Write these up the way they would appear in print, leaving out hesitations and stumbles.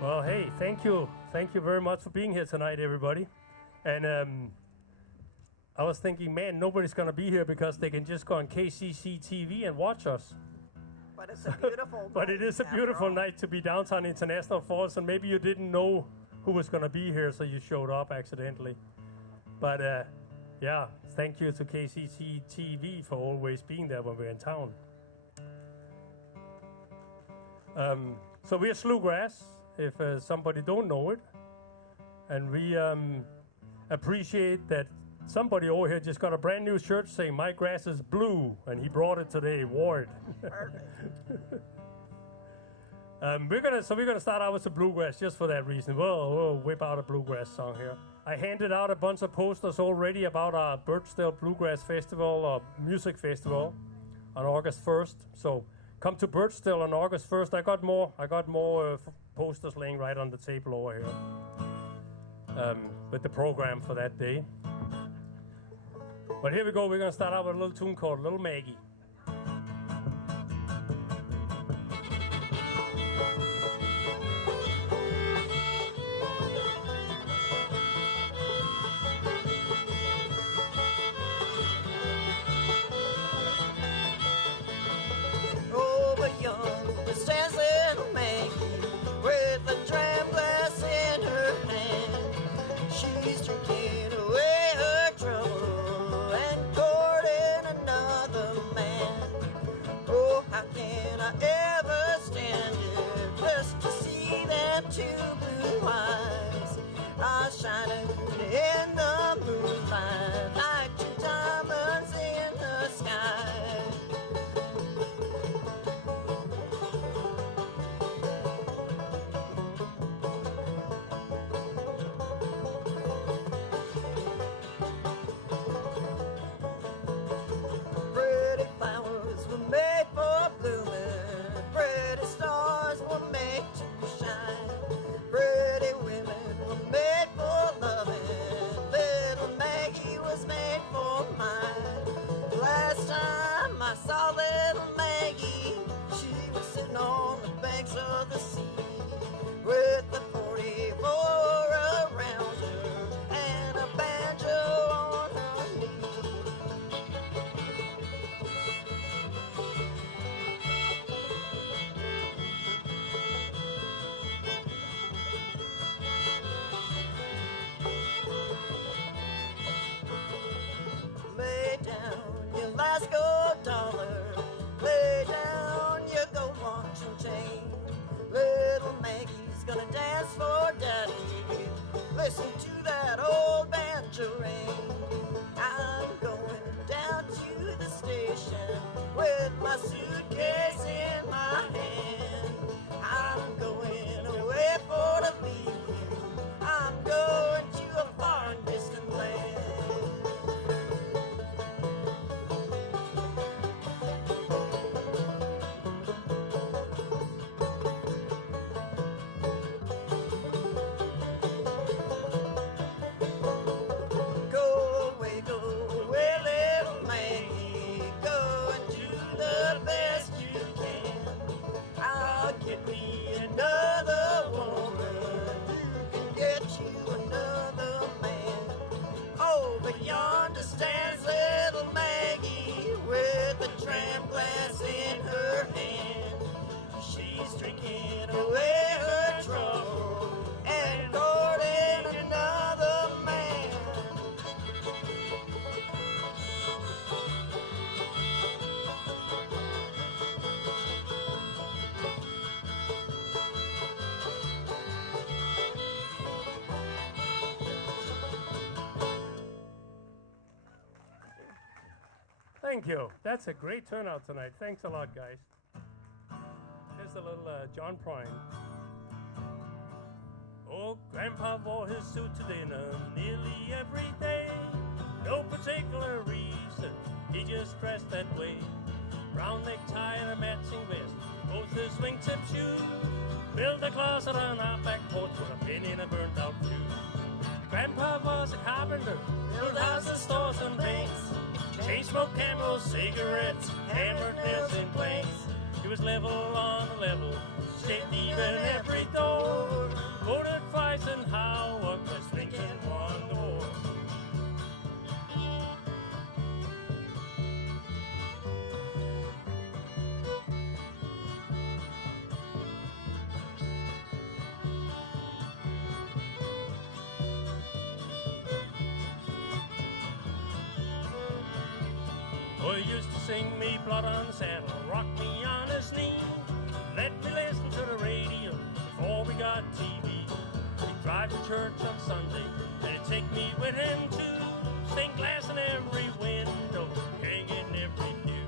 Well, hey, thank you. Thank you very much for being here tonight, everybody. And I was thinking, man, nobody's going to be here because they can just go on KCC TV and watch us. But it's a beautiful But it is a beautiful night to be downtown International Falls, and maybe you didn't know who was going to be here, so you showed up accidentally. But yeah, thank you to KCC TV for always being there when we're in town. So we're Sloughgrass, if somebody don't know it. And we appreciate that somebody over here just got a brand new shirt saying, "My grass is blue," and he brought it today, wore it. Perfect. We're gonna start out with the bluegrass just for that reason. We'll whip out a bluegrass song here. I handed out a bunch of posters already about our Birchdale Bluegrass Festival or Music Festival on August 1st. So come to Birchdale on August 1st. I got more posters laying right on the table over here with the program for that day. But here we go. We're gonna start out with a little tune called "Little Maggie." Over yonder stands little Maggie with a dram glass in her hand. She's drinking away her trouble and courting another man. Oh, how can I ever stand it just to see them two blue eyes are shining in the moonlight like two diamonds in the sky. Pretty flowers were made for blooming, pretty stars were made to shine, pretty women were made for loving, little Maggie was made for mine. Last time I saw little Maggie, she was sitting on the banks of the sea with the 44 around her and a banjo on her knee. Lay down your last gold dollar, lay down your gold watch and chain. Little Maggie's gonna dance for daddy, listen to that old banjo ring. I'm going down to the station with my suitcase in my hand. I'm going away for to leave you, I'm going to a far and distant land. Go away, little Maggie, go and do the best you can. I'll get me another woman who can get you another man. Over yonder stands little Maggie with a dram glass in her hand. She's drinking away her trouble and courting another man. Thank you. That's a great turnout tonight. Thanks a lot, guys. Here's a little John Prine. Oh, Grandpa wore his suit to dinner nearly every day. No particular reason, he just dressed that way. Brown necktie and a matching vest, both his wingtip shoes. Built a closet on our back porch with a pin in a burnt out fuse. Grandpa was a carpenter, built houses, stores, and banks. Chain smoked camels, cigarettes, hammered nails and planks. He was level on the level, shaped even every door. used to sing me blood on the saddle, rock me on his knee, let me listen to the radio before we got TV. He'd drive to church on Sunday, and he'd take me with him too. Stained glass in every window, hanging every pew.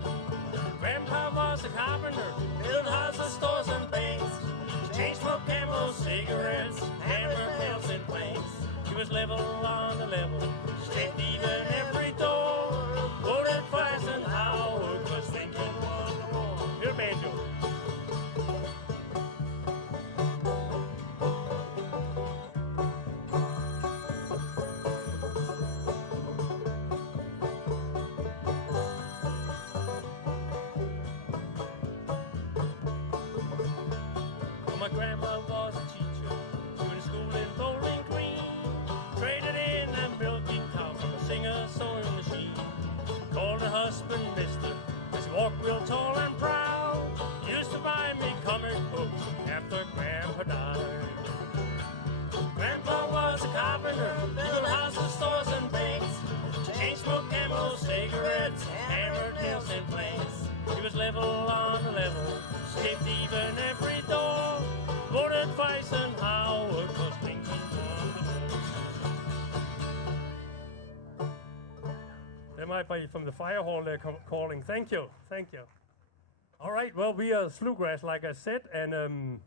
Grandpa was a carpenter, built houses, stores, and banks. Chain smoked Camel cigarettes, hammered nails and planks. He was level on the level, shaped even every door. Voted twice and Howard was thinking won the war. Here, banjo. My grandma was a teacher, doing school in Bowling Green. Traded in a milking cow from a singer sewing machine. Called her husband Mister, as he walked real tall and proud. Used to buy me comic books after Grandpa died. Grandpa was a carpenter, built houses, stores, and banks. Chain smoked Camel cigarettes, hammered nails and planks. He was level on the level, shaped even every door. Voted twice and Howard was thinking won. That might be from the fire hall they're calling. Thank you, thank you. All right, well, we are Sloughgrass, like I said, and I'm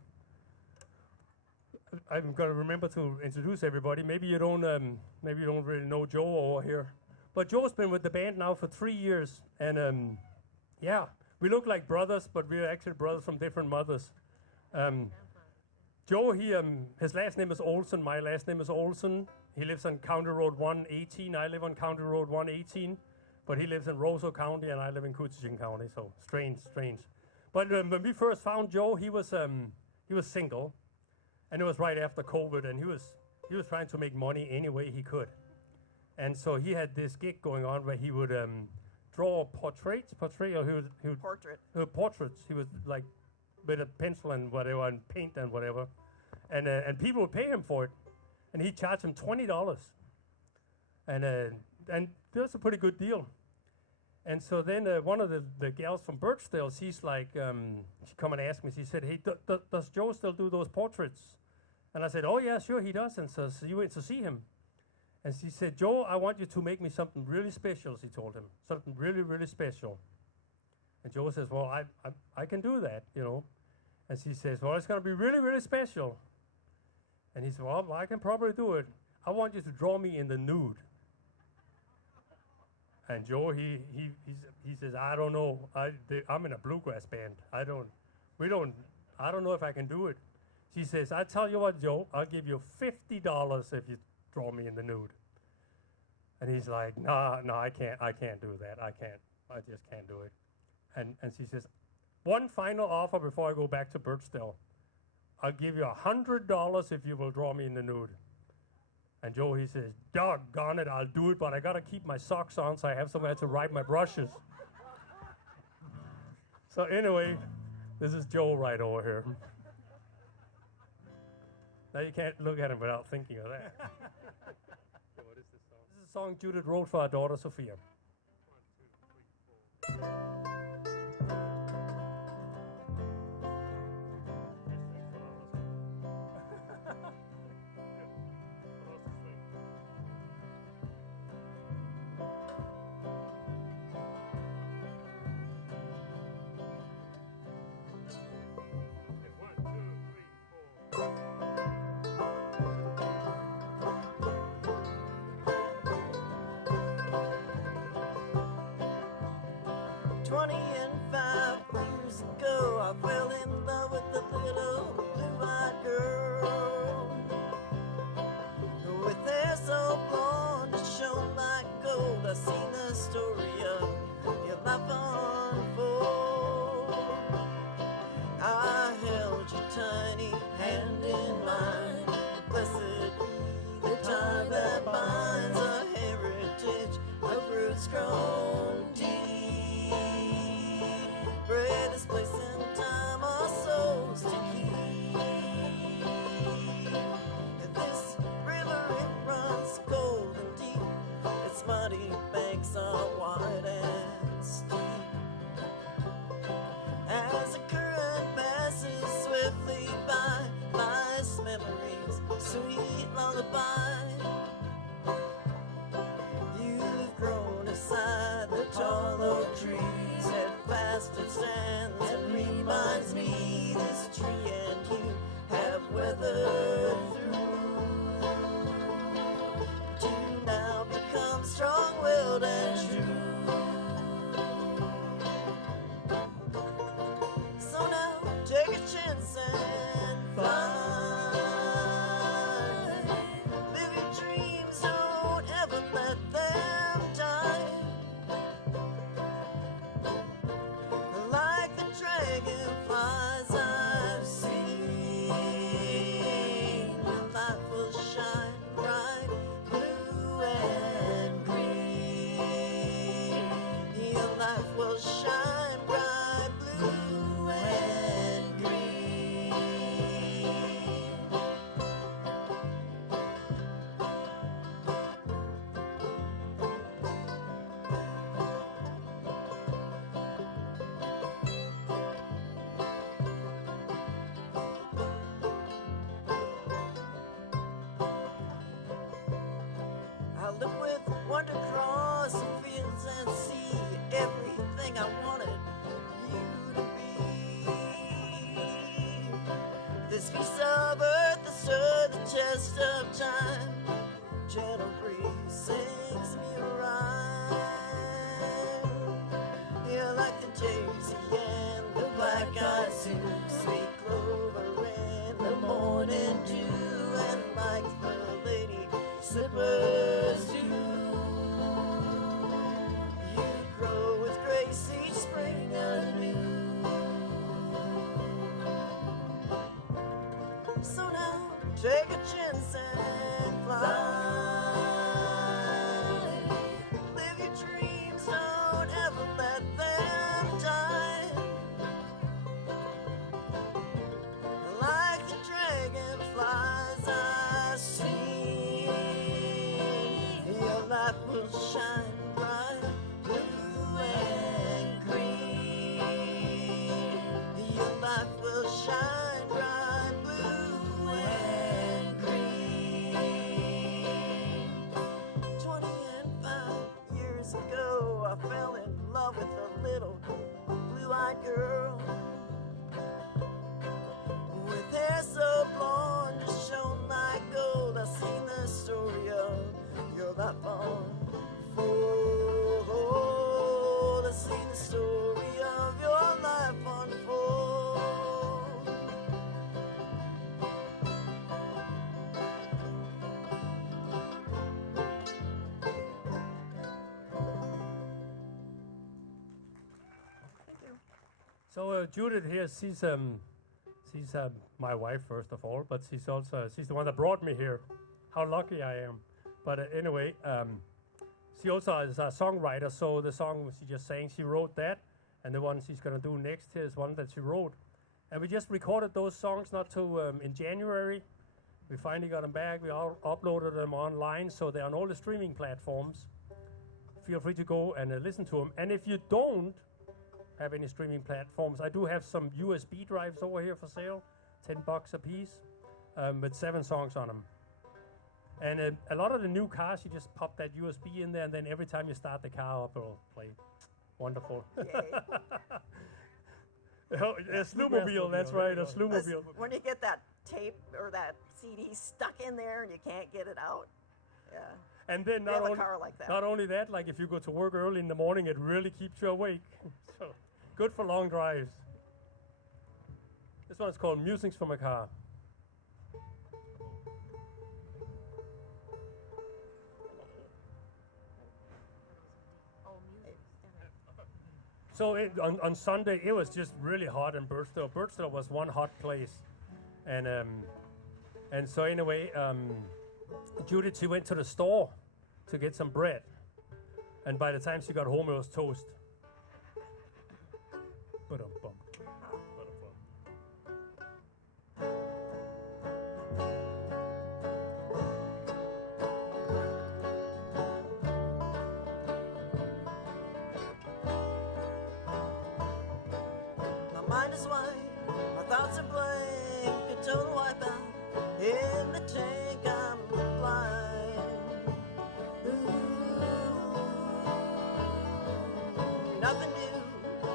going to remember to introduce everybody. Maybe you don't really know Joe over here, but Joe's been with the band now for 3 years, and yeah, we look like brothers, but we're actually brothers from different mothers. Joe, his last name is Olsen. My last name is Olsen. He lives on County Road 118. I live on County Road 118, but he lives in Roseau County, and I live in Coochin County. So strange. But when we first found Joe, he was single, and it was right after COVID, and he was trying to make money any way he could, and so he had this gig going on where he would draw portraits. He was like with a pencil and whatever, and paint and whatever, and people would pay him for it, and he'd charge him $20, and that's a pretty good deal. And so then one of the gals from Birchdale, she's like, she come and asked me, she said, hey, does Joe still do those portraits? And I said, oh yeah, sure he does. And so you went to see him. And she said, Joe, I want you to make me something really special, she told him, something really, really special. And Joe says, well, I can do that, you know. And she says, well, it's going to be really, really special. And he said, well, I can probably do it. I want you to draw me in the nude. And Joe, he says, I don't know. I'm in a bluegrass band. I don't know if I can do it. She says, I tell you what, Joe, I'll give you $50 if you draw me in the nude. And he's like, no, I can't do that. I just can't do it. And she says, one final offer before I go back to Birchdale. I'll give you $100 if you will draw me in the nude. And Joe, he says, doggone it, I'll do it, but I got to keep my socks on so I have somewhere to write my brushes. So anyway, this is Joe right over here. Now you can't look at him without thinking of that. So what is this song? This is a song Judith wrote for our daughter, Sophia. 1, 2, 3, 4. 25 years ago, I fell in love with a little blue-eyed girl with hair so blonde it shone like gold. I seen the story of your life unfold. I held your tiny hand in mine. Blessed be the tie that binds a heritage of roots grown deep. Greatest place in time, our souls to keep. This river, it runs cold and deep. Its muddy banks wandered across the fields and see everything I wanted you to be. This piece of earth that stood the test of time. Gentle breeze sings me a rhyme. You're like the daisy and the black-eyed Sue, sweet clover in the morning dew, and like the lady slippers do. You grow with grace each spring anew. So now take a chance and fly. Live your dreams, don't ever let them die. Like the dragonflies I see, your life will shine bright, blue and green. Your life will shine bright, blue and green. 25 years ago, I fell in love with a little blue-eyed girl. With hair so blonde, just shone like gold. I've seen the story of your life unfold. I've seen the story of your life unfold. Thank you. So Judith here, she's my wife first of all, but she's the one that brought me here. How lucky I am! But anyway, she also is a songwriter. So the song she just sang, she wrote that, and the one she's gonna do next here is one that she wrote. And we just recorded those songs not too in January. We finally got them back. We uploaded them online, so they're on all the streaming platforms. Feel free to go and listen to them. And if you don't have any streaming platforms, I do have some USB drives over here for sale, $10 a piece, with 7 songs on them. And a lot of the new cars, you just pop that USB in there, and then every time you start the car up, it'll play. Wonderful. Oh, a Sloughmobile, that's right, a Sloughmobile. When you get that tape or that CD stuck in there and you can't get it out, yeah. And then not only that, like if you go to work early in the morning, it really keeps you awake. So good for long drives. This one's called Musings from a Car. So on Sunday, it was just really hot in Birchville. Birchville was one hot place. And so anyway, Judith, she went to the store to get some bread. And by the time she got home, it was toast. My mind is white, my thoughts are blank, a total wipeout. In the tank, I'm blind. Nothing new,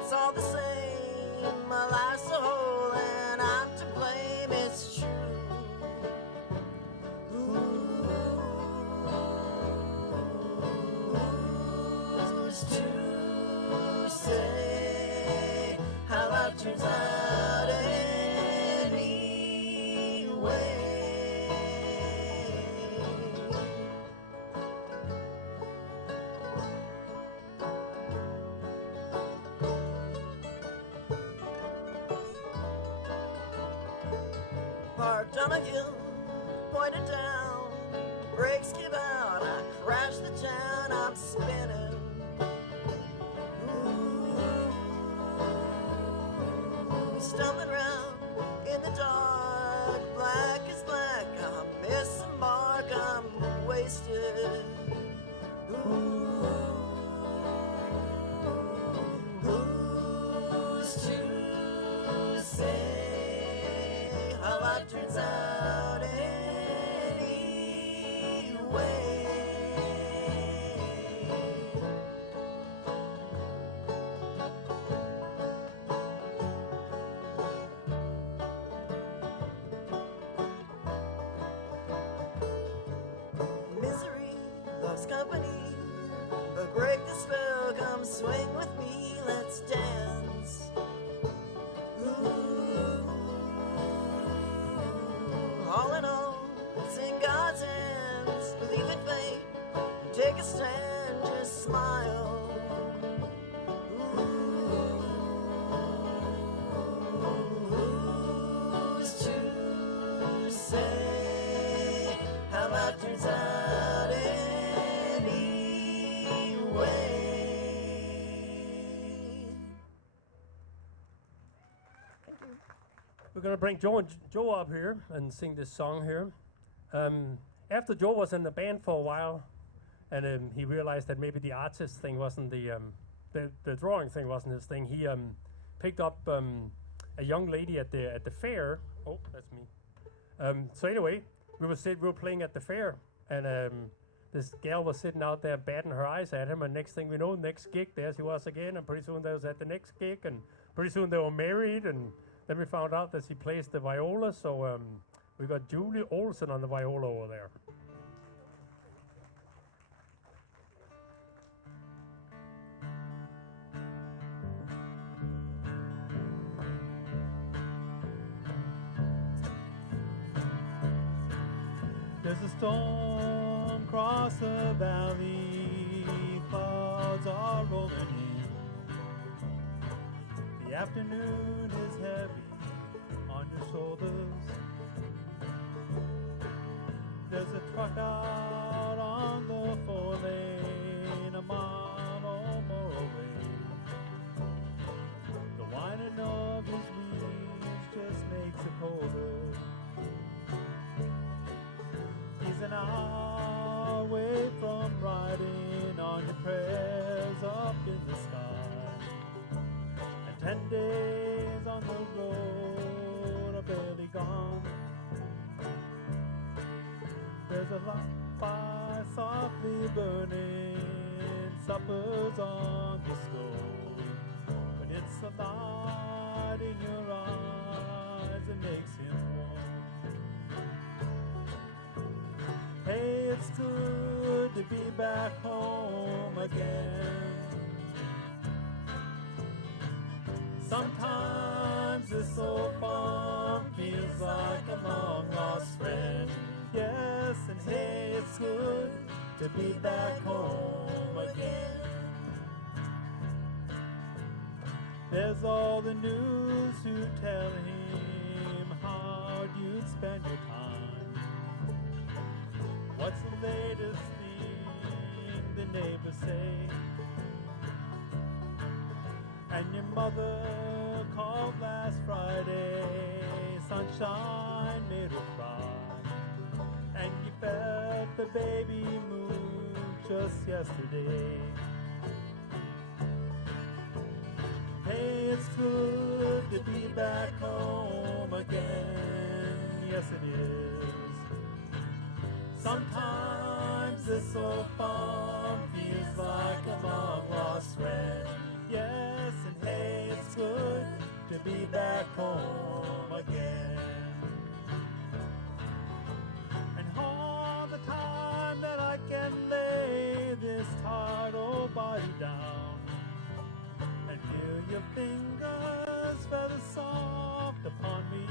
it's all the same. My life's a hole and I'm to blame, it's true. Who's to say how life turns out anyway? Parked on a hill, pointed down, brakes give out, I crash the town, I'm spinning. Stumbling around in the dark, black is black, I miss the mark, I'm wasted. Who's to say how life turns out anyway? company. But break the spell, come swing with me, let's dance. Ooh. All in all, it's in God's hands. Believe in fate, take a stand, just smile. Who's to say how life turns out anyway? Thank you. We're going to bring Joe up here and sing this song here. After Joe was in the band for a while, and he realized that maybe the artist thing wasn't the drawing thing wasn't his thing, he picked up a young lady at the fair. Oh, that's me. So anyway, we were playing at the fair, and this gal was sitting out there batting her eyes at him, and next thing we know, next gig, there she was again, and pretty soon they was at the next gig, and pretty soon they were married, and then we found out that she plays the viola, so we got Julie Olsen on the viola over there. There's a storm across the valley, clouds are rolling in. The afternoon is heavy on your shoulders. There's a truck out on the 4-lane, a mile or more away. The whining of his wheels just makes it colder. He's an hour away from writing on your prayers up in the sky, and 10 days on the road are barely gone. There's a fire softly burning, supper's on the stove, but it's the light in your eyes that makes him warm. Hey, it's good to be back home again. Sometimes this old farm feels like a long-lost friend. Yes, and hey, it's good to be back home again. There's all the news who tell him how you'd spend your time. What's the latest thing the neighbors say? And your mother called last Friday, sunshine made her cry. And you felt the baby move just yesterday. Hey, it's good to be back home again. Yes, it is. Sometimes this old farm feels like a long-lost friend. Yes, and hey, it's good to be back home again. And all the time that I can lay this tired old body down and feel your fingers feather soft upon me.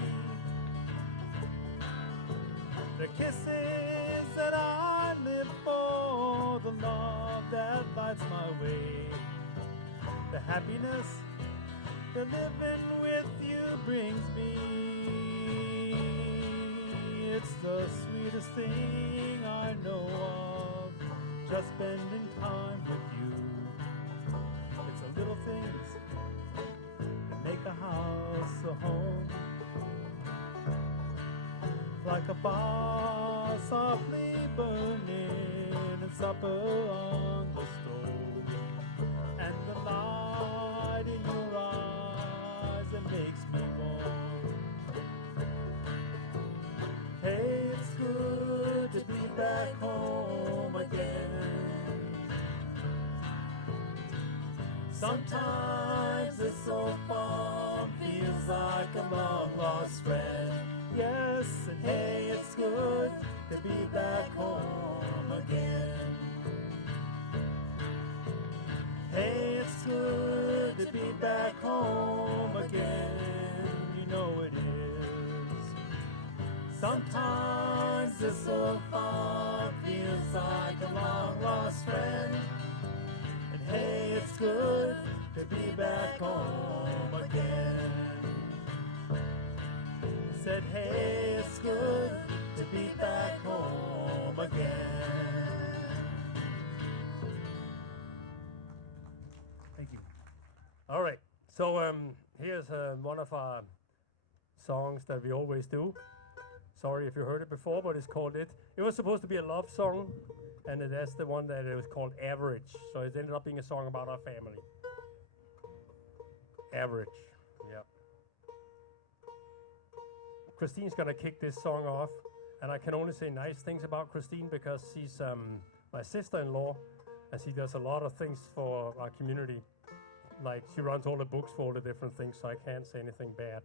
The kisses that I live for, the love that lights my way, the happiness that living with you brings me. It's the sweetest thing I know of, just spending time with you. It's the little things that make a house a home. Like a fire softly burning and supper on the stove, and the light in your eyes that makes me warm. Hey, it's good to be back home again. Sometimes this old farm feels like a long-lost friend. Yes, and hey, it's good to be back home again. it's good to be back home again. You know it is. Sometimes this old farm feels like a long lost friend. And hey, it's good to be back home again. I said, hey, it's good to be back home again. Thank you. All right. So here's one of our songs that we always do. Sorry if you heard it before, but it's called It. It was supposed to be a love song, and that's the one that it was called Average. So it ended up being a song about our family. Average. Yep. Christine's going to kick this song off, and I can only say nice things about Christine because she's my sister-in-law, and she does a lot of things for our community. Like, she runs all the books for all the different things, so I can't say anything bad.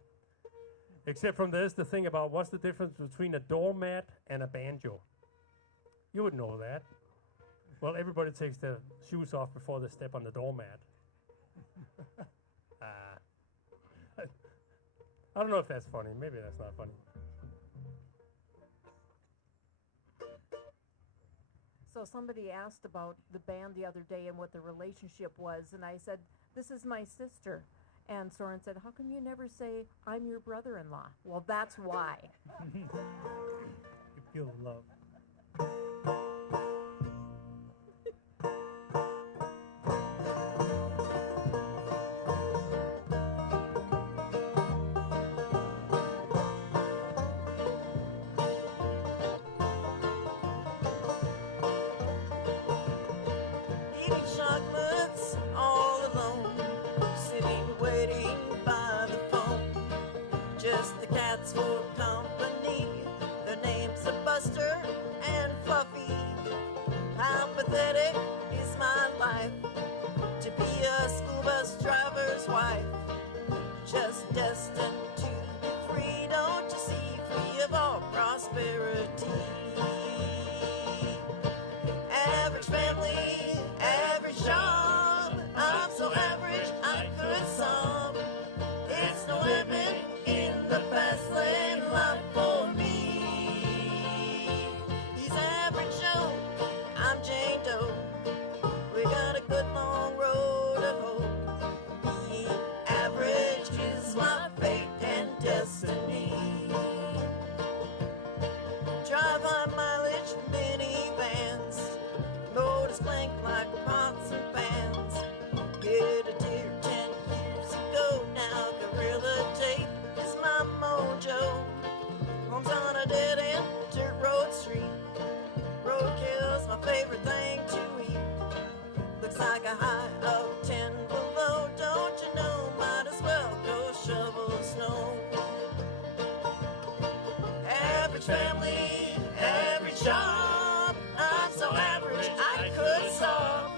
Except from this, the thing about what's the difference between a doormat and a banjo? You would know that. Well, everybody takes their shoes off before they step on the doormat. I don't know if that's funny. Maybe that's not funny. So somebody asked about the band the other day and what the relationship was, and I said, this is my sister. And Soren said, how come you never say, I'm your brother-in-law? Well, that's why. You feel love. Eating chocolates all alone, sitting waiting by the phone. Just the cats for company. Their names are Buster and Fluffy. How pathetic is my life to be a school bus driver's wife, just destined to be free. Don't you see, free of all prosperity. Average family, average job. I'm so average I could sob. It's no heaven in the fast lane life for me. He's average Joe, I'm Jane Doe. We got a good long road of hope. Being average is my fate and destiny. Drive high mileage minivans, motors clank like pots and pans. Hit a deer 10 years ago. Now gorilla tape is my mojo. Homes on a dead end dirt road street. Roadkill's my favorite thing to eat. Looks like a high of 10 below. Don't you know? Might as well go shovel snow. Average family, average job. I'm so average I could solve.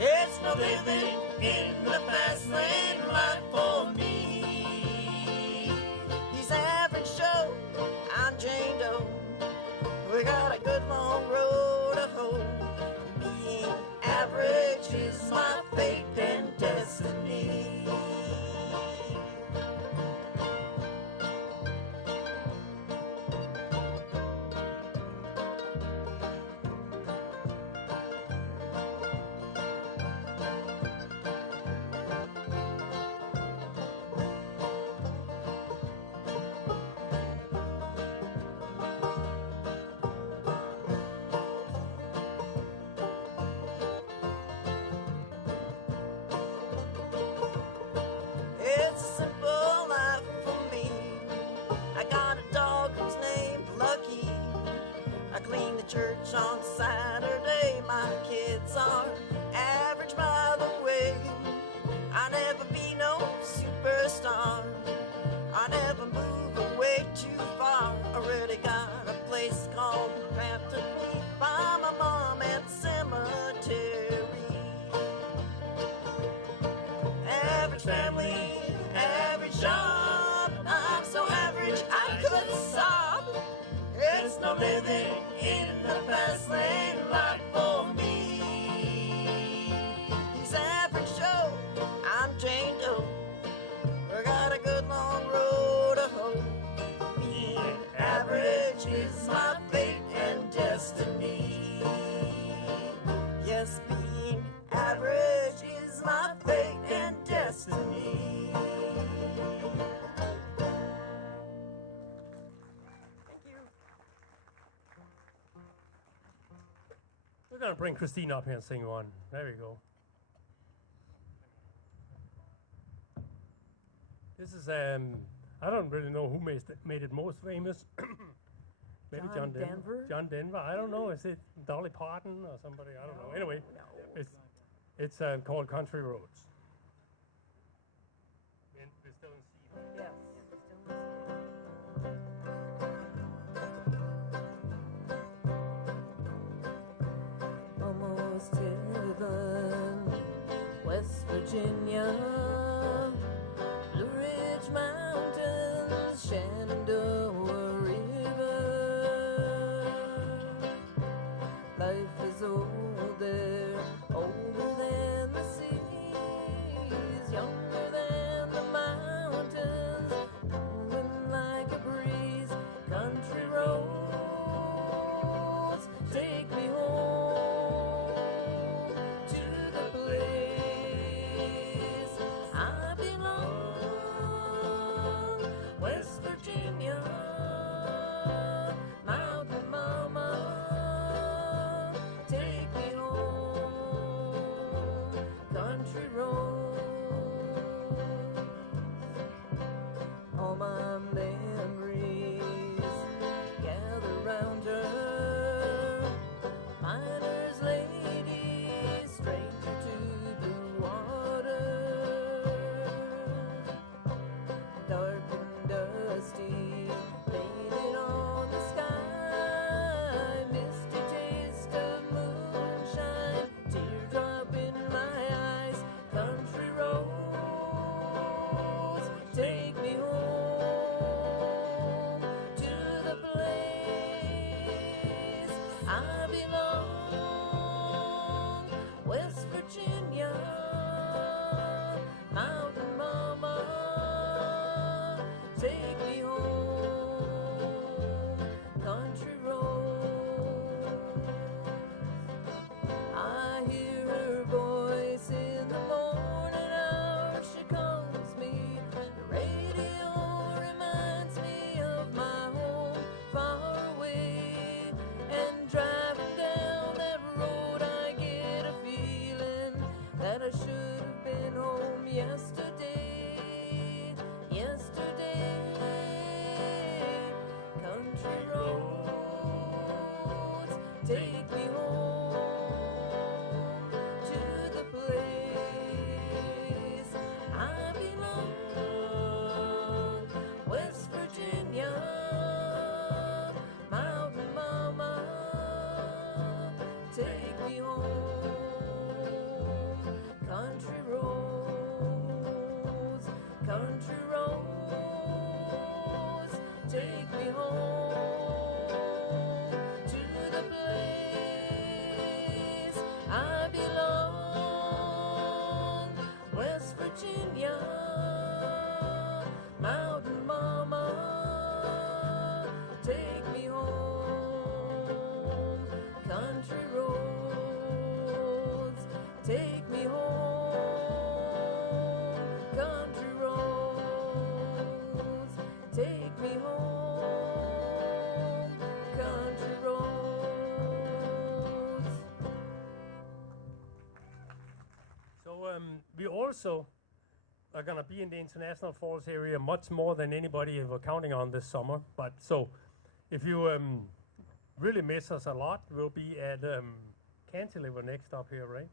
It's no living in the fast lane life for me. He's average Joe, I'm Jane Doe. We got a good long road of hope. Being average is my fate and destiny. It's a simple life for me. I got a dog who's named Lucky. I clean the church on Saturday. My kids are average by the way. I never be no superstar. I never move away too far. Already got a place called Hampton by my mom at the cemetery. Average family, average job. I'm so average I could sob. It's no living in the fast lane life for me. He's average Joe, gonna bring Christine up here and sing one. There we go. This is I don't really know who made it most famous. Maybe John Denver. John Denver. I don't know. Is it Dolly Parton or somebody? I don't know. Anyway, it's called Country Roads. We're still in C. Yes. Almost heaven, West Virginia, Blue Ridge Mountains, Shenandoah River. Life is old there, older than the seas, younger than the mountains, moving like a breeze. Country roads, take me home to the place I belong. West Virginia, Mountain Mama, take me home. Country roads, all my memories gather round her. Miner's lady, stranger to the water, dark and dusty, painted on the sky, misty taste of moonshine, teardrop in my eyes. Country roads, take me home to the place I belong. West Virginia, Mountain Mama, take me home. Country roads, I hear her voice in the morning hour. She calls me. The radio reminds me of my home far away. And driving down that road, I get a feeling that I should have been home yesterday. Yesterday, country roads, take me home to the place I belong. West Virginia, Mountain Mama, take me home. Country roads, country roads, take me home to the place I belong. West Virginia, Mountain Mama, take me home. Country roads, take me home. Country roads, take me home. Country roads. So we also are gonna be in the International Falls area much more than anybody were counting on this summer. But so, if you really miss us a lot, we'll be at Cantilever next up here, right?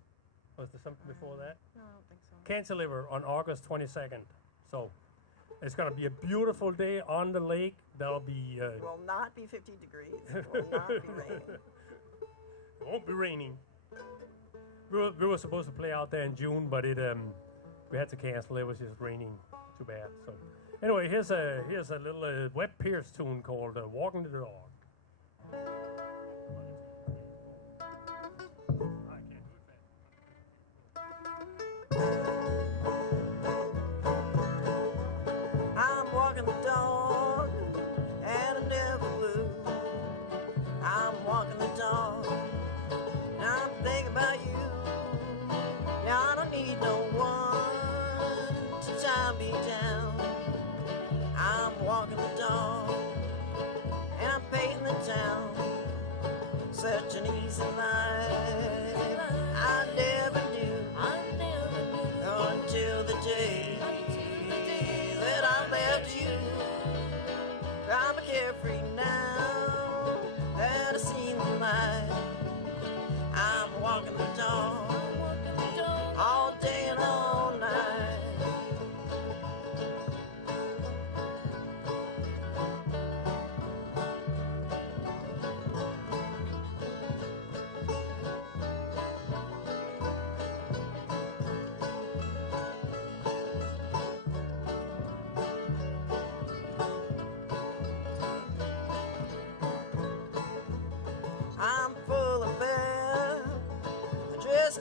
Was there something before that? No, I don't think so. Cantilever on August 22nd. So it's gonna be a beautiful day on the lake. There'll be Will not be 50 degrees. It will not be raining. it won't be raining. We were supposed to play out there in June, but we had to cancel. It was just raining too bad. So anyway, here's a little Webb Pierce tune called "Walking the Dog." I'm walking the dog, and I never will. I'm walking the dog, and I'm thinking about you. Now I don't need no one to tie me down. I'm walking the dog, and I'm painting the town. Such an easy life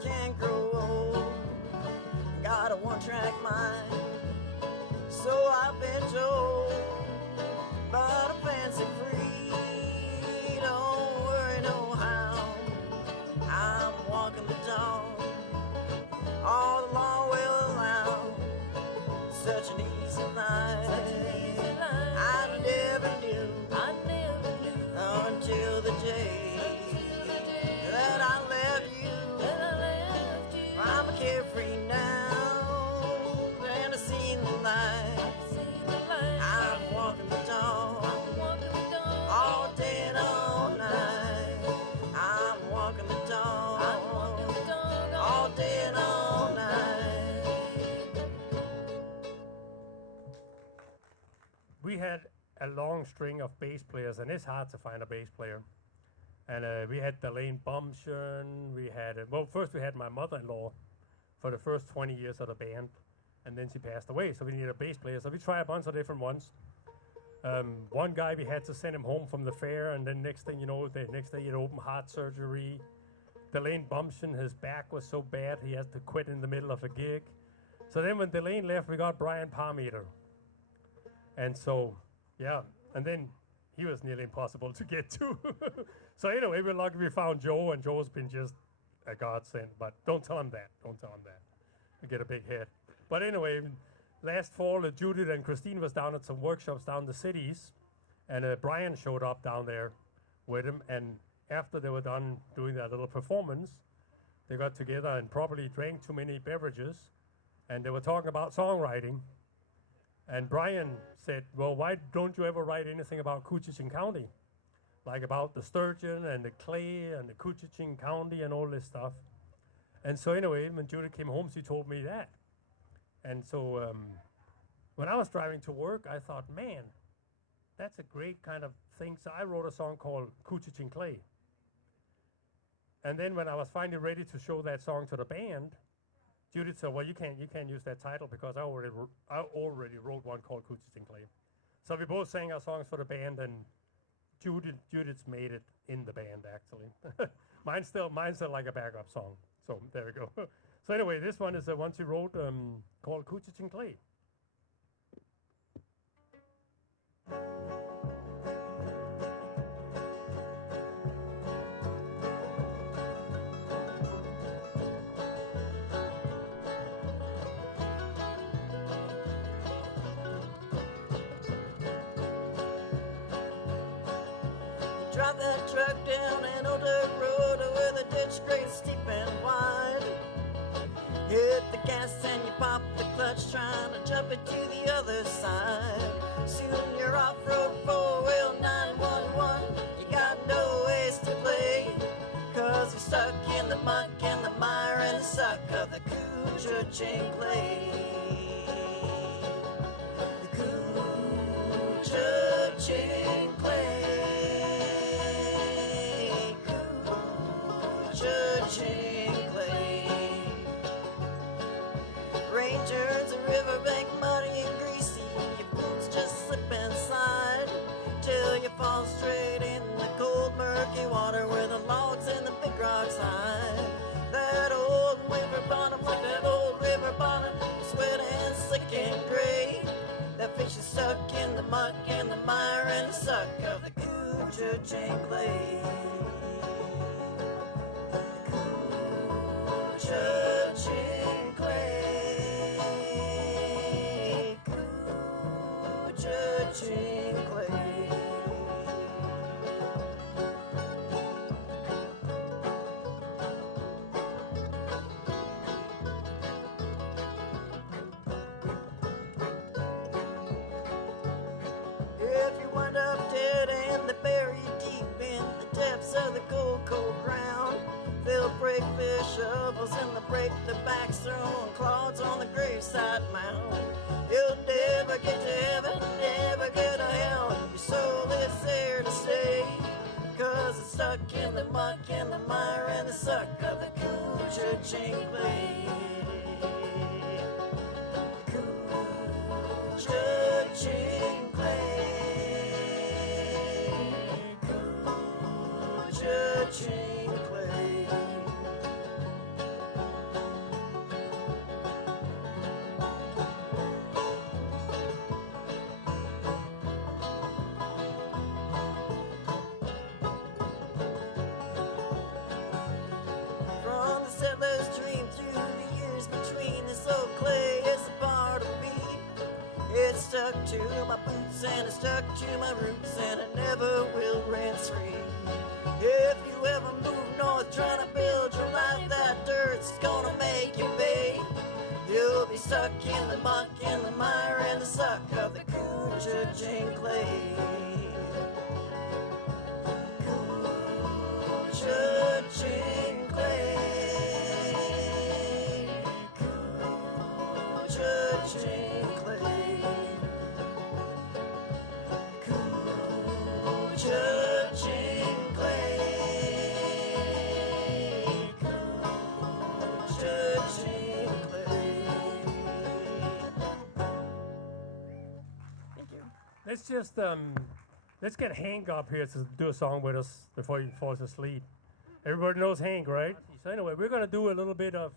can't grow old. Got a one-track mind, so I've been told. But I'm fancy free, don't worry no how. I'm walking the dog, all the law will allow. Such an easy life, I never knew until the day that I left you. I'm carefree now, and I seen the light. I'm walking the dog, all day and all night. I'm walking the dog, all day and all night. We had a long string of bass players, and it's hard to find a bass player. And we had Delane Bumshen, we had, well, first we had my mother-in-law for the first 20 years of the band, and then she passed away, so we needed a bass player. So we tried a bunch of different ones. One guy, we had to send him home from the fair, and then next thing you know, the next day he had open heart surgery. Delane Bumshen, his back was so bad he had to quit in the middle of a gig. So then when Delane left, we got Brian Parmeter. And so, yeah, and then he was nearly impossible to get to. So anyway, we're lucky we found Joe, and Joe's been just a godsend, but don't tell him that. Don't tell him that. You get a big head. But anyway, last fall, Judith and Christine was down at some workshops down in the cities, and Brian showed up down there with him, and after they were done doing that little performance, they got together and probably drank too many beverages, and they were talking about songwriting. And Brian said, well, why don't you ever write anything about Coochin County? Like about the sturgeon and the clay and the Coochin County and all this stuff. And so anyway, when Judith came home, she told me that. And so when I was driving to work, I thought, man, that's a great kind of thing. So I wrote a song called Coochin Clay. And then when I was finally ready to show that song to the band, Judith said, well, you can't use that title because I already wrote one called Coochin Clay. So we both sang our songs for the band, and Judith's made it in the band, actually. mine's still like a backup song. So there we go. So anyway, this one is the one she wrote called Coochin Clay. Drive that truck down an old dirt road with a ditch great steep and wide. Hit the gas and you pop the clutch, trying to jump it to the other side. Soon you're off-road 4-wheel 911. You got no ways to play, 'cause you're stuck in the muck and the mire and the suck of the Coochin Clay. The Coochin Clay. Rain turns the riverbank muddy and greasy. Your boots just slip inside till you fall straight in the cold, murky water where the logs and the big rocks hide. That old river bottom, like that old river bottom, is wet and slick and gray. That fish is stuck in the muck and the mire and the suck of the Coochin Clay. Coochin Clay, Coochin Clay. If you wind up dead and they're buried deep in the depths of the cold, cold ground, they'll break their shovels and they'll break their backs, throwing clods on the graveside mound. You'll never get to heaven, never get to hell. Your soul is there to stay, 'cause it's stuck in the muck and the mire and the suck of the Coochin Clay. Coochin Clay. Coochin Clay. it's stuck to my boots and it's stuck to my roots and it never will rent free. If you ever move north trying to build your life, that dirt's gonna make you pay. You'll be stuck in the muck, in the mire, and the suck of the cool-judging clay. Cool-judging clay. Cool-judging clay. Cool-judging clay. Cool-judging clay. Thank you. Let's get Hank up here to do a song with us before he falls asleep. Everybody knows Hank, right? So anyway, we're gonna do a little bit of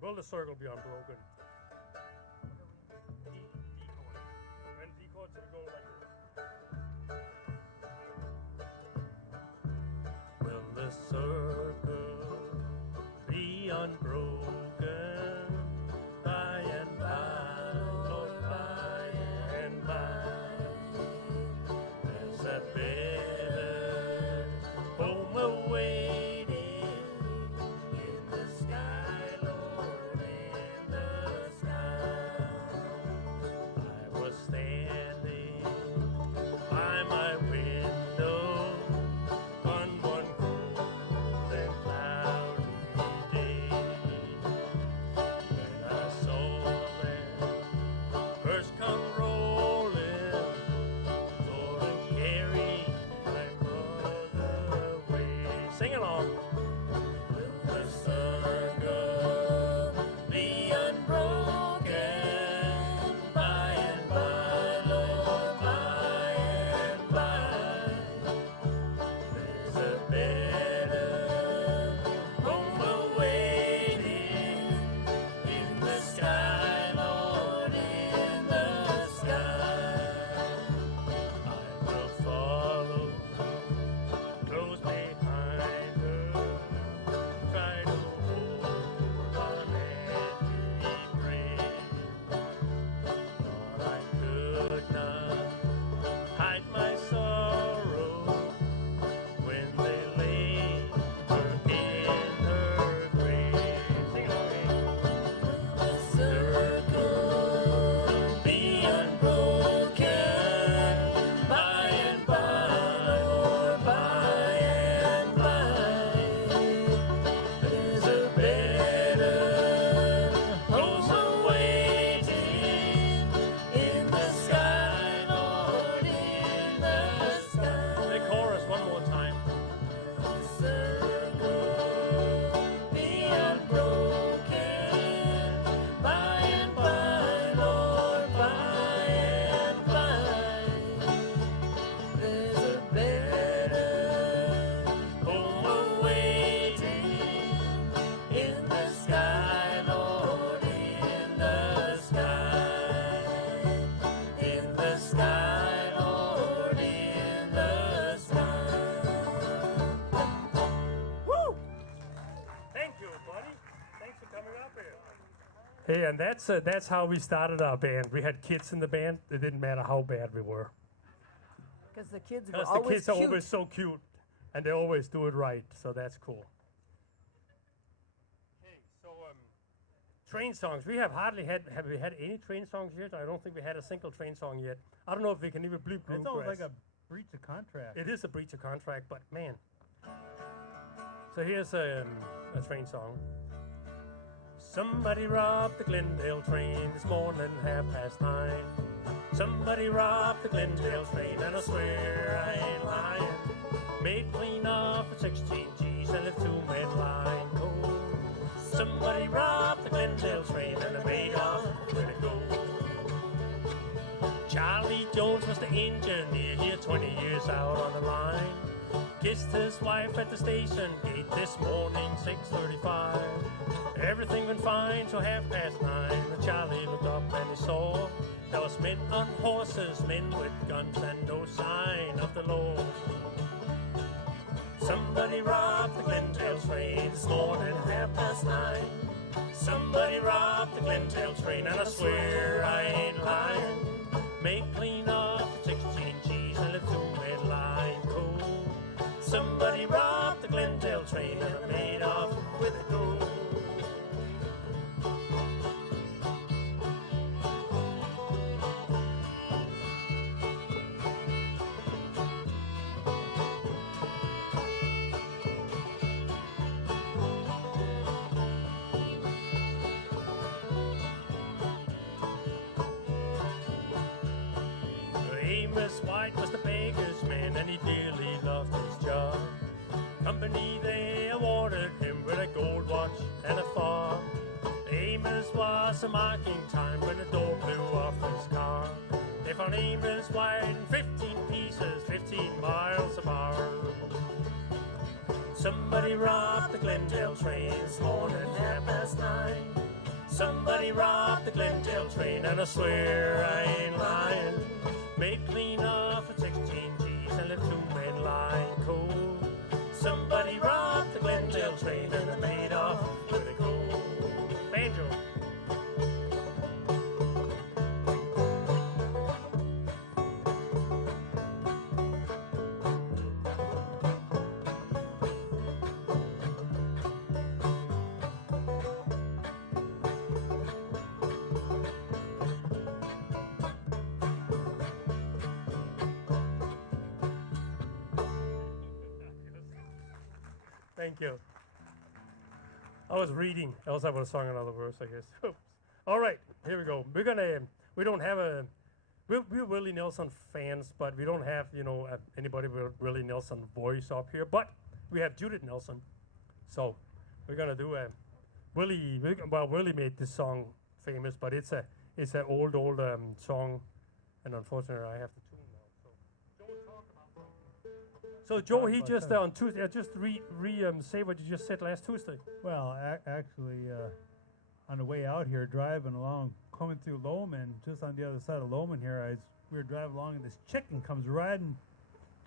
Will the Circle Be Unbroken. D chord. And D chord to go like this. Will the circle be unbroken by and by, Lord, by and by? There's a better home awaiting in the sky, Lord, in the sky. I was standing by my window on one cold and cloudy day when I saw them first come rolling, Lord, and carry my brother away. Sing along. Will the circle be unbroken by and by, Lord, by and by? There's a better home awaiting in the sky, Lord, in the sky. I will follow close behind her, try to hold on and be brave. But I could not hide my sorrow when they laid her in her grave. Sing along, Hank. The circle be unbroken by and by, Lord, by and by. There's a better rose awaiting in the sky, Lord, in the sky. The chorus one more time. The circle be unbroken by and by, Lord, by and by. There's a better home awaiting in the sky, Lord, in the sky. In the sky, Lord, in the sky. Woo! Thank you, buddy. Thanks for coming up here. Hey, and that's how we started our band. We had kids in the band. It didn't matter how bad we were. Because the kids were Because the always kids are cute. always so cute, and they always do it right, so that's cool. Okay, so train songs. We have we had any train songs yet? I don't think we had a single train song yet. I don't know if we can even bleep That sounds bluegrass. like a breach of contract. It is a breach of contract, but man. So here's a train song. Somebody robbed the Glendale train this morning, 9:30. Somebody robbed the Glendale train, and I swear I ain't lying. Made clean off at 16 G's and left 2 men lying cold. Somebody robbed the Glendale train, and I made off with it go. Charlie Jones was the engineer here, 20 years out on the line. Kissed his wife at the station gate this morning, 6:35. Everything went fine till 9:30. When Charlie looked up and he saw there was men on horses, men with guns, and no sign of the law. Somebody robbed the Glendale train this morning, 9:30. Somebody robbed the Glendale train, and I swear I ain't lying. Amos White was the baker's man, and he dearly loved his job. Company they awarded him with a gold watch and a fob. Amos was a marking time when the door blew off his car. They found Amos White in 15 pieces, 15 miles an hour. Somebody robbed the Glendale train this morning at 9:30. Somebody robbed the Glendale train, and I swear I ain't lying. Made clean off of 16 G's and left 2 men lying cold. Somebody robbed the Glendale train, and they made off with a gold. Banjo. Thank you. I was reading, else I would have sung another verse, I guess. Oops. All right, here we go. We don't have we're Willie Nelson fans, but we don't have, anybody with Willie Nelson voice up here, but we have Judith Nelson. So we're gonna do Willie made this song famous, but it's a old song, and unfortunately I have to tune now. So Joe, talk about something. So Joe, he just on Tuesday, just say what you just said last Tuesday. Well, actually, on the way out here, driving along, coming through Lowman, just on the other side of Lowman here, we were driving along, and this chicken comes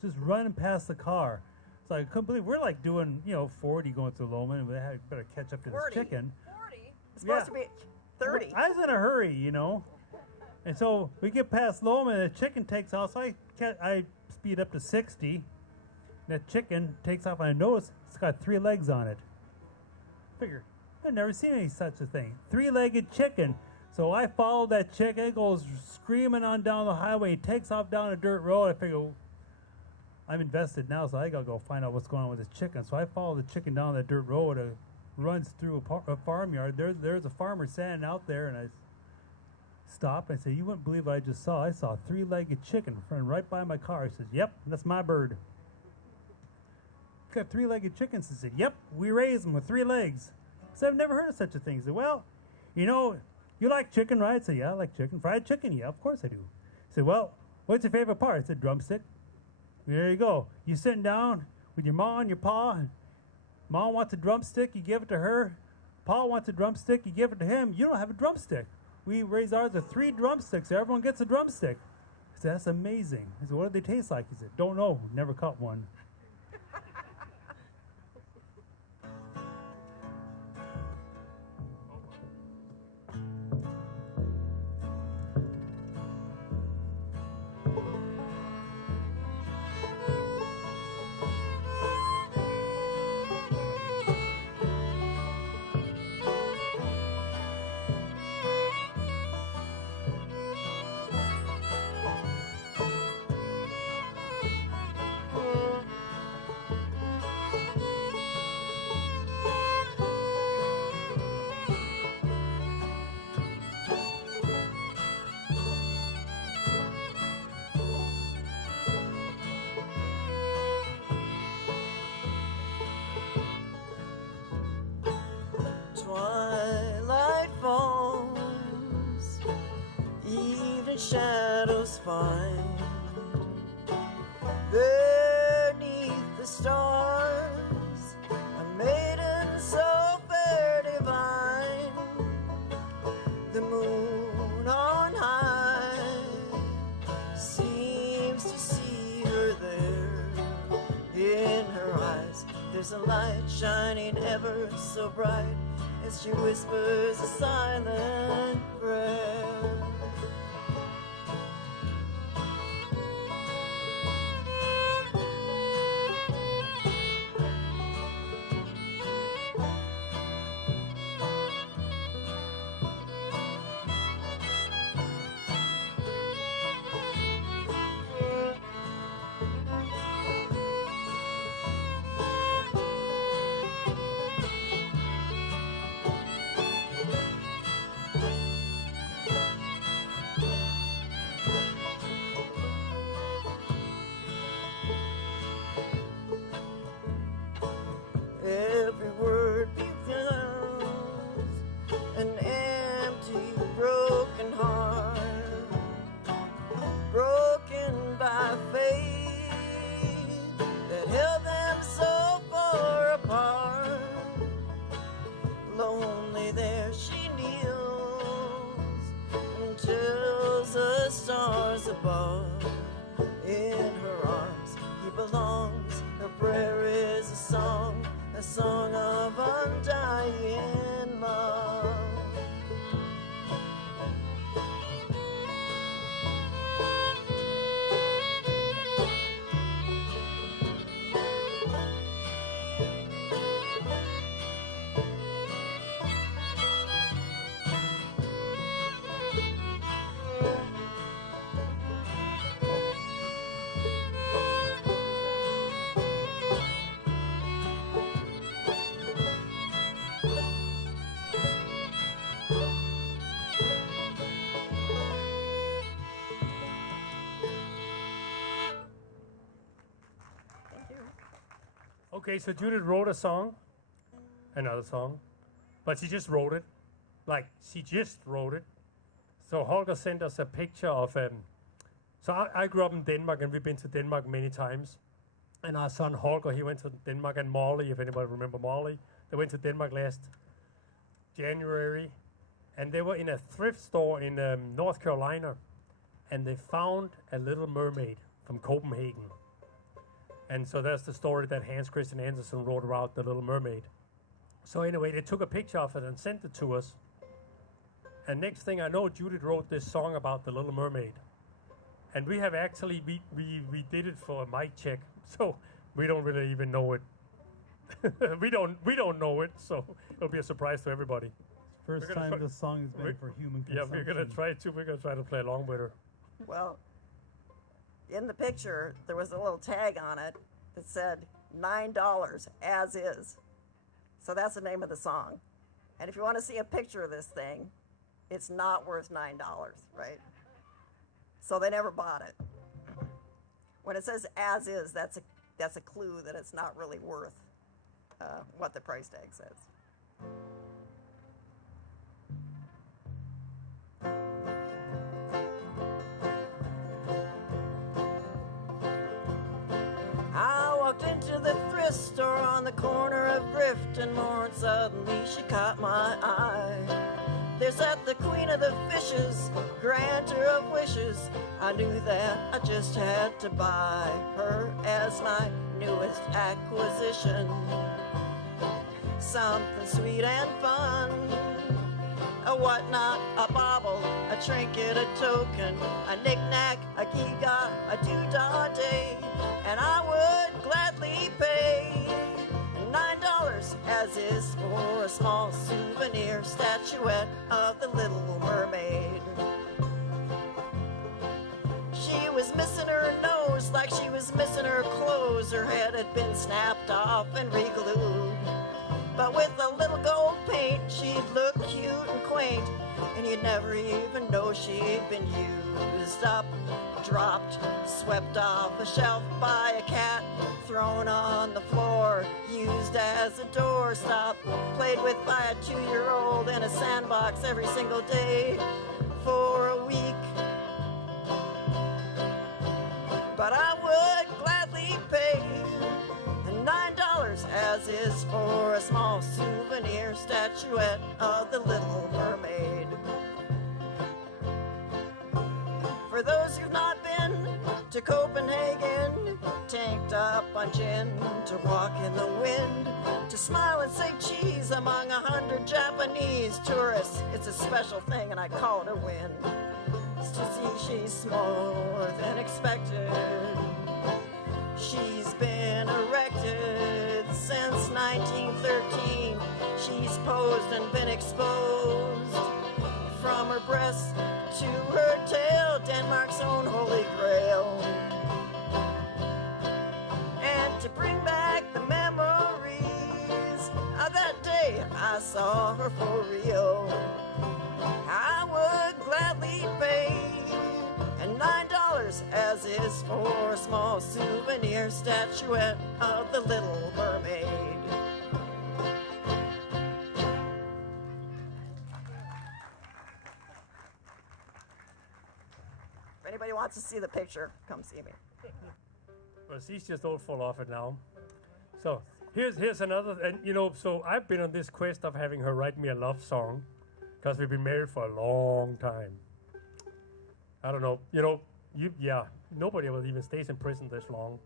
just running past the car. So I couldn't believe we're like doing 40 going through Lowman, and we better catch up to 40. this chicken. 40? It's supposed to be 30. I was in a hurry, and so we get past Lowman, and the chicken takes off. So I speed up to 60. That chicken takes off, and I notice it's got 3 legs on it. Figure, I've never seen any such a thing. 3-legged chicken. So I follow that chicken. It goes screaming on down the highway. It takes off down a dirt road. I figure, I'm invested now, so I got to go find out what's going on with this chicken. So I follow the chicken down that dirt road. It runs through a farmyard. There's a farmer standing out there, and I stop. I say, you wouldn't believe what I just saw. I saw a 3-legged chicken running right by my car. He says, yep, that's my bird. Got 3-legged chickens. He said, yep, we raise them with 3 legs. I said, I've never heard of such a thing. He said, well, you like chicken, right? I said, yeah, I like chicken. Fried chicken? Yeah, of course I do. He said, well, what's your favorite part? I said, drumstick. There you go. You sitting down with your ma and your pa. Ma wants a drumstick, you give it to her. Pa wants a drumstick, you give it to him. You don't have a drumstick. We raise ours with 3 drumsticks. Everyone gets a drumstick. I said, that's amazing. I said, what do they taste like? He said, don't know. Never caught one. Twilight falls, evening shadows find beneath the stars a maiden so fair divine. The moon on high seems to see her there. In her eyes there's a light shining ever so bright as she whispers a silent prayer. stars above. In her arms he belongs. Her prayer is a song of undying love. Okay, so Judith wrote a song, another song, but she just wrote it. Like, she just wrote it. So Holger sent us a picture of, so I grew up in Denmark, and we've been to Denmark many times. And our son Holger, he went to Denmark, and Molly, if anybody remember Molly, they went to Denmark last January, and they were in a thrift store in North Carolina, and they found a little mermaid from Copenhagen. And so that's the story that Hans Christian Andersen wrote about the Little Mermaid. So anyway, they took a picture of it and sent it to us. And next thing I know, Judith wrote this song about the Little Mermaid. And we have actually, we did it for a mic check, so we don't really even know it. we don't know it, so it'll be a surprise to everybody. First time this song is made for human consumption. Yeah, we're gonna try to play along with her. Well, in the picture, there was a little tag on it that said $9 as is. So that's the name of the song. And if you want to see a picture of this thing, it's not worth $9, right? So they never bought it. When it says as is, that's a clue that it's not really worth what the price tag says. I walked into the thrift store on the corner of Grift and Moore, and suddenly she caught my eye. There sat the queen of the fishes, granter of wishes. I knew that I just had to buy her as my newest acquisition. Something sweet and fun, a whatnot, a bauble, a trinket, a token, a knick-knack, a gewgaw, a doodah day, and I would gladly pay $9 as is for a small souvenir statuette of the Little Mermaid. She was missing her nose like she was missing her clothes. Her head had been snapped off and re-glued. But with a little gold paint, she'd look cute and quaint, and you'd never even know she'd been used up, dropped, swept off a shelf by a cat, thrown on the floor, used as a doorstop, played with by a 2-year-old in a sandbox every single day for a week. But I would gladly pay $9 as is for a small souvenir statuette of the Little Mermaid. For those who've not been to Copenhagen, tanked up on gin, to walk in the wind, to smile and say cheese among 100 Japanese tourists, it's a special thing and I call it a win. To see she's more than expected. She's been erected since 1913. She's posed and been exposed from her breast to her tail, Denmark's own holy grail. And to bring back the memories of that day I saw her for real, I would gladly pay $9 as is for a small souvenir statuette of the Little Mermaid. If anybody wants to see the picture, come see me. Well, she's just all full of it now. So here's another, and so I've been on this quest of having her write me a love song, because we've been married for a long time. I don't know. Nobody will even stays in prison this long.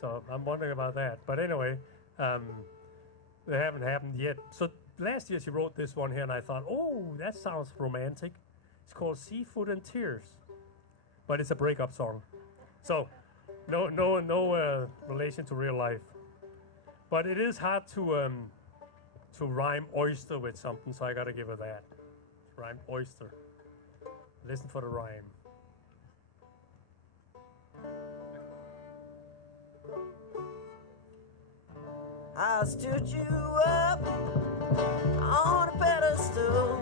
So I'm wondering about that. But anyway, they haven't happened yet. So last year she wrote this one here, and I thought, oh, that sounds romantic. It's called Seafood and Tears, but it's a breakup song. So no relation to real life. But it is hard to rhyme oyster with something, so I got to give her that. Rhyme oyster. Listen for the rhyme. I stood you up on a pedestal.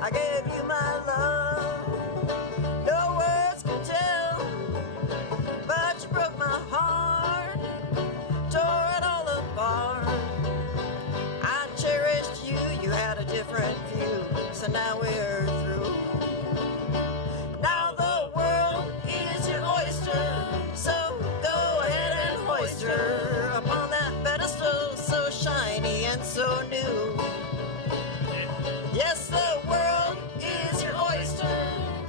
I gave you my love, no words can tell. But you broke my heart, tore it all apart. I cherished you, you had a different view. So now we're through. Now the world is your oyster, so go ahead and hoist her upon that pedestal so shiny and so new. Yes, the world is your oyster,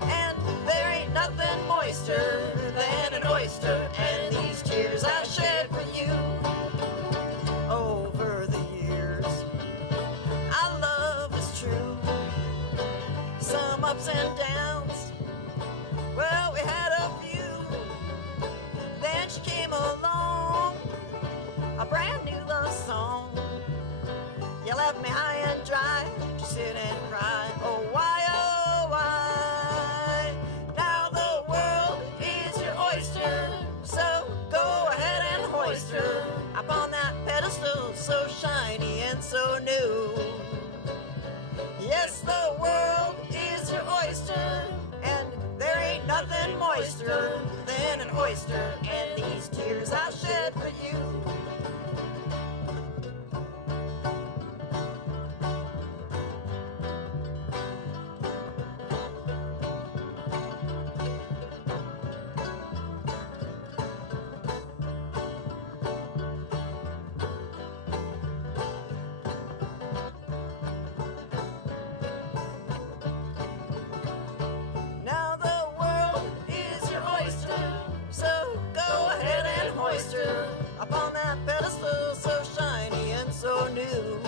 and there ain't nothing moister than an oyster. And these tears I shed for you over the years. Our love was true, some ups and downs. Well, we had a few. Then she came along, a brand new love song. You left me high and dry, to sit and cry. Oh why, now the world is your oyster, so go ahead and hoist her upon that pedestal so shiny and so new. Yes, the world is your oyster, and there ain't nothing moister than an oyster. And these tears I shed for you. Now the world is your oyster, so go ahead and hoist her upon that pedestal so shiny and so new.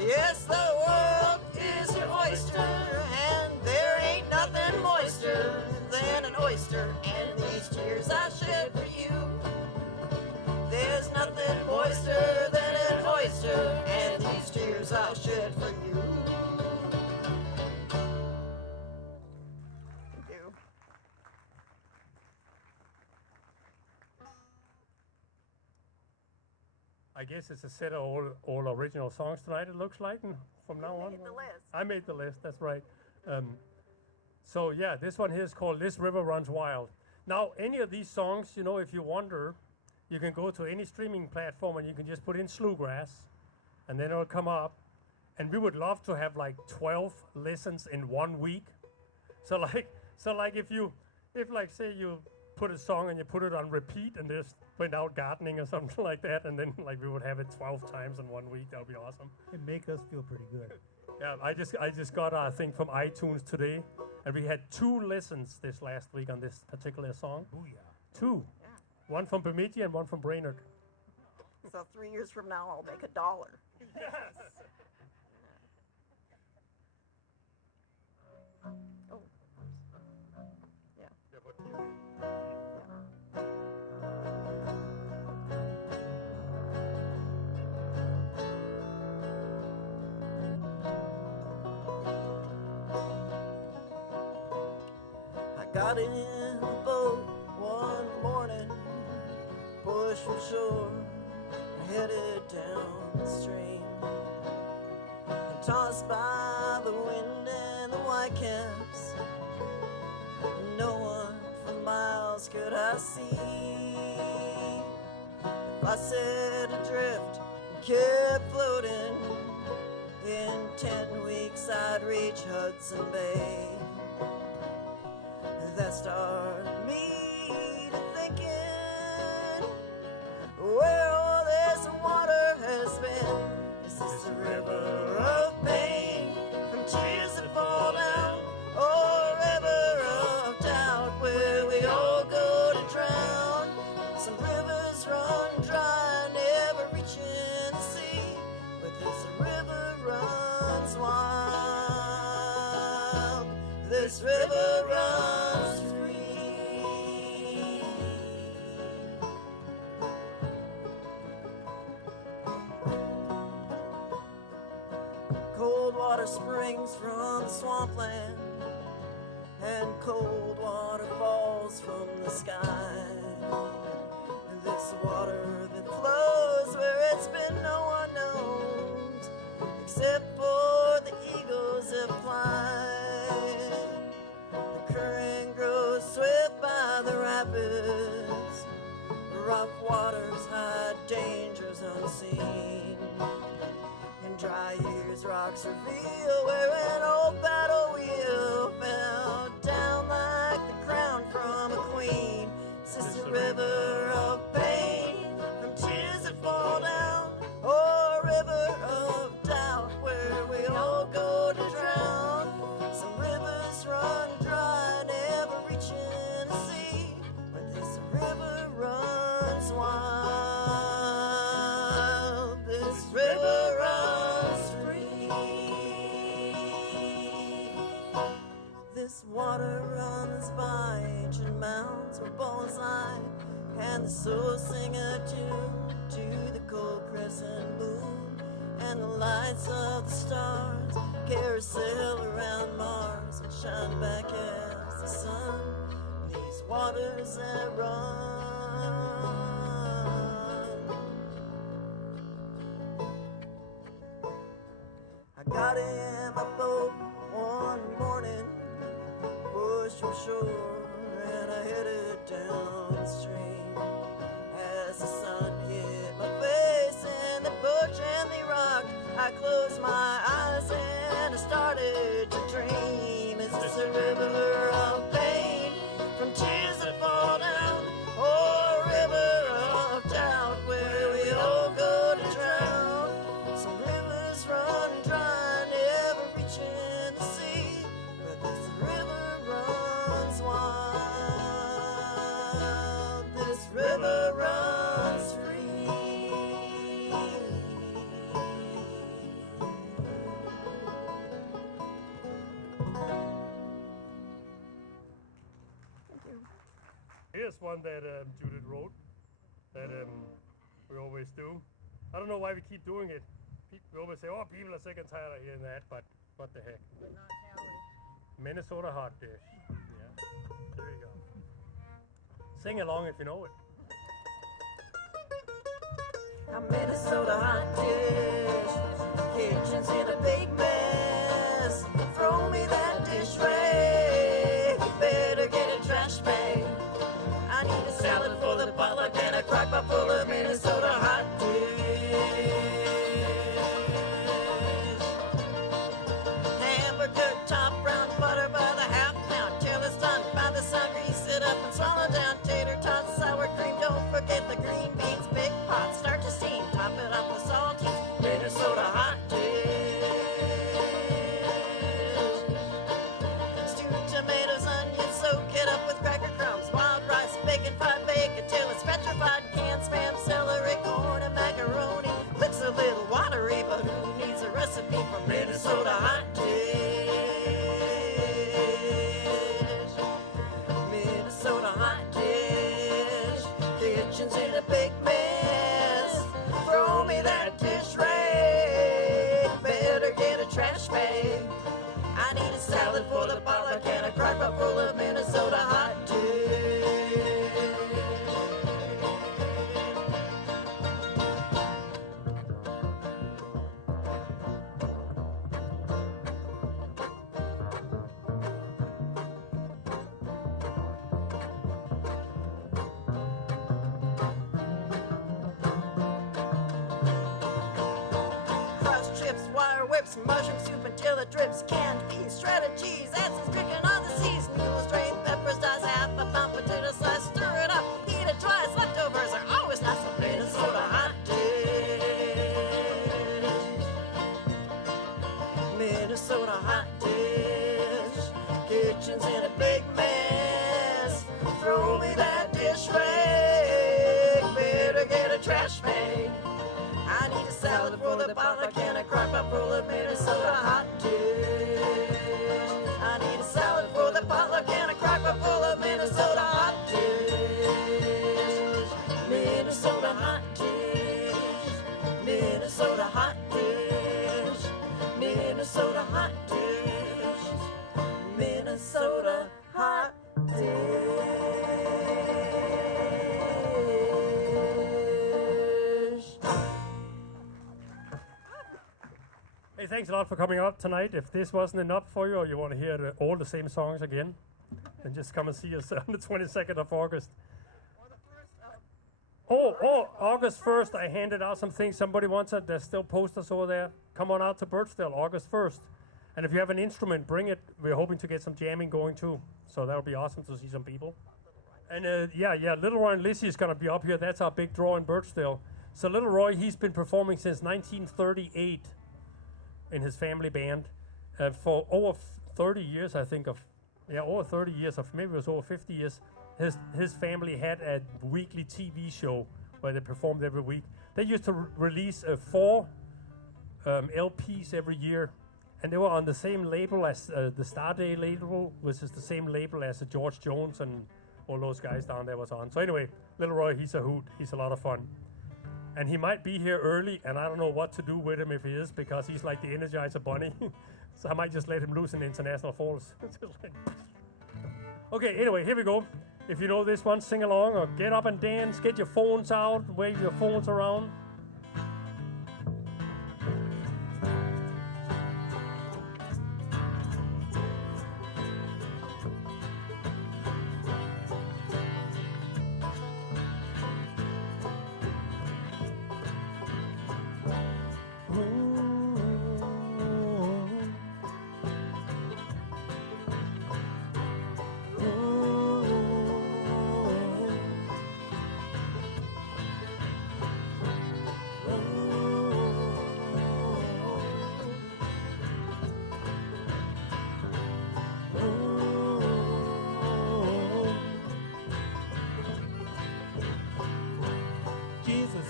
Yes, the world is your oyster, and there ain't nothing moister than an oyster. And these tears I shed for you, there's nothing moister than an oyster. And these tears I'll shed for you. Thank you. I guess it's a set of all original songs tonight, it looks like, and from now on. Made the list. I made the list, that's right. So yeah, this one here is called This River Runs Wild. Now, any of these songs, if you wonder, you can go to any streaming platform and you can just put in Sloughgrass, and then it'll come up. And we would love to have like 12 listens in 1 week. So if say you put a song and you put it on repeat and just went out gardening or something like that, and then we would have it 12 times in 1 week, that would be awesome. It make us feel pretty good. Yeah, I just got a thing from iTunes today, and we had 2 listens this last week on this particular song. Oh yeah. 2. Yeah. One from Bemidji and one from Brainerd. So 3 years from now, I'll make $1. Yes. Oh. Yeah. I got in a boat one morning, pushed from shore, headed down the stream, and tossed by the wind and the whitecaps. No one for miles could I see. If I set adrift and kept floating, in 10 weeks I'd reach Hudson Bay. That started me to thinking, where all this water has been. Is this a river of pain from tears that fall down, or a river water springs from the swampland, and cold water falls from the sky. And this water that flows where it's been no one knows, except for the eagles that fly. The current grows swift by the rapids, rough waters hide dangers unseen. In dry years, rocks reveal where an old battle wheel fell down like the crown from a queen. It's the river of pain from tears that fall down, or a river of doubt where we all go to drown. Some rivers run dry, never reaching the sea, but this river runs wild. This river runs free. This water runs by ancient mounds where bones lie, and the souls sing a tune to the cold crescent moon, and the lights of the stars carousel around Mars and shine back as the sun. These waters that run. I got in my boat one morning, pushed from shore, and I headed downstream. As the sun hit my face and the boat gently rocked, I closed my eyes and I started to dream. Is this a river of pain from tears that fall down, or a river of doubt where we all go to drown? Some rivers run dry, never reaching the sea, but this river runs wild. This river runs free. Here's one that Judith wrote that we always do. I don't know why we keep doing it. We always say, oh, people are sick and tired of hearing that, but what the heck. But not Hallie. Minnesota hot dish. Yeah. There you go. Sing along if you know it. A Minnesota hot dish, kitchen's in a big mess. Throw me that dish Ray, better get a trash bag. I need a salad for the potluck and a crock pot full of Minnesota hot dish. Hamburger top, brown butter by the half pound, till it's done by the sun. Grease it up and swallow down. Tater tots, sour cream, don't forget the green beans. Big pot, start to steam, top it up with saltines. Minnesota hot dish. Stewed tomatoes, onions, soak it up with cracker crumbs. Wild rice, bacon, fried bacon till it's petrified. Canned spam, celery, corn, and macaroni. Looks a little watery, but who needs a recipe for Minnesota hot dish? Minnesota hot dish, kitchen's in a big mess. Throw me that dish Ray, better get a trash bag. I need a salad for the potluck and a crock pot full of Minnesota hot dish. Crust chips, wire whips, mushroom soup until it drips. Canned peas, shredded cheese, add some chicken on the seas. Noodles, drained peppers, dice half a pound, potato slice, stir it up, eat it twice. Leftovers are always nice. A Minnesota hot dish. Minnesota hot dish, kitchen's in a big mess. Throw me that dish rag, better get a trash bag. I need a salad for the potluck and a crock pot full of Minnesota hot dish. I need a salad for the potluck and a crock thanks a lot for coming out tonight. If this wasn't enough for you, or you want to hear all the same songs again, then just come and see us on the 22nd of August. August 1st, I handed out some things. Somebody wants it. There's still posters over there. Come on out to Birchdale, August 1st. And if you have an instrument, bring it. We're hoping to get some jamming going too. So that'll be awesome to see some people. And Little Roy and Lizzie is going to be up here. That's our big draw in Birchdale. So Little Roy, he's been performing since 1938 in his family band for over 30 years, I think. Over 30 years, maybe it was over 50 years. His family had a weekly TV show where they performed every week. They used to release 4 LPs every year. And they were on the same label as the Starday label, which is the same label as George Jones and all those guys down there was on. So anyway, Little Roy, he's a hoot. He's a lot of fun. And he might be here early, and I don't know what to do with him if he is, because he's like the Energizer Bunny. So I might just let him loose in International Falls. Okay, anyway, here we go. If you know this one, sing along or get up and dance. Get your phones out, wave your phones around.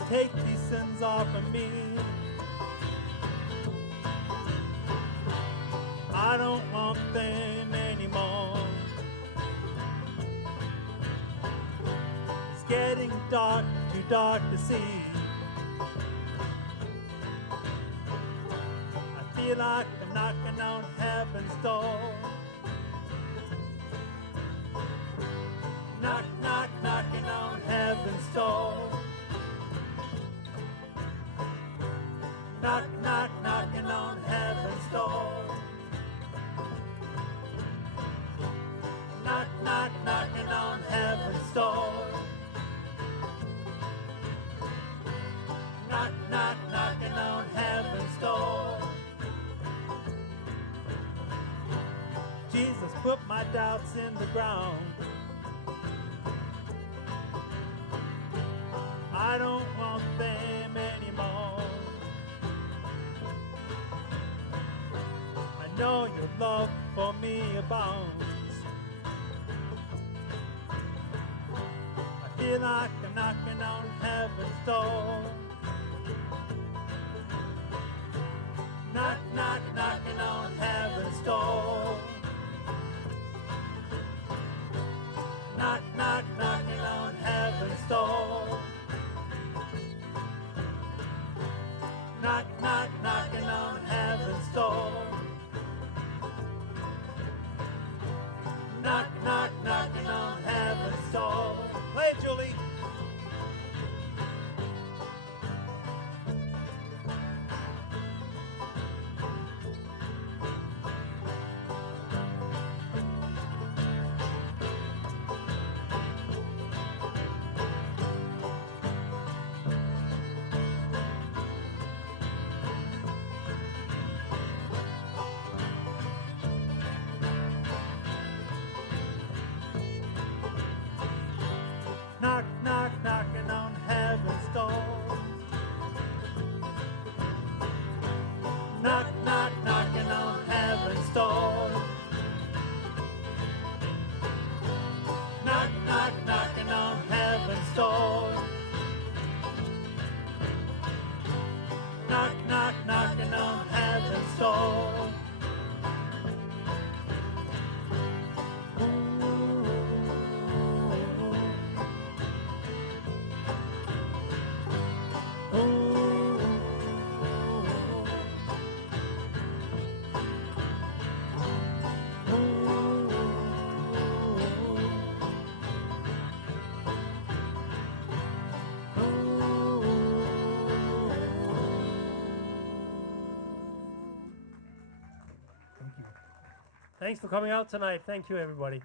Take these sins off of me. I don't want them anymore. It's getting dark, too dark to see. I feel like I'm knocking on heaven's door. Knock, knock, knocking on heaven's door. Knock, knock, knocking on heaven's door. Knock, knock, knocking on heaven's door. Knock, knock, knocking on heaven's door. Jesus put my doubts in the ground. I don't want them anymore. I know your love for me abounds. I feel like I'm knocking on heaven's door. Knock, knock, knocking on heaven's door. Knock, knock, knocking on heaven's door. Knock, knock, knocking on heaven's door. Knock, knock, knocking on heaven's door. Play it, Julie. Knock, Thanks for coming out tonight. Thank you, everybody.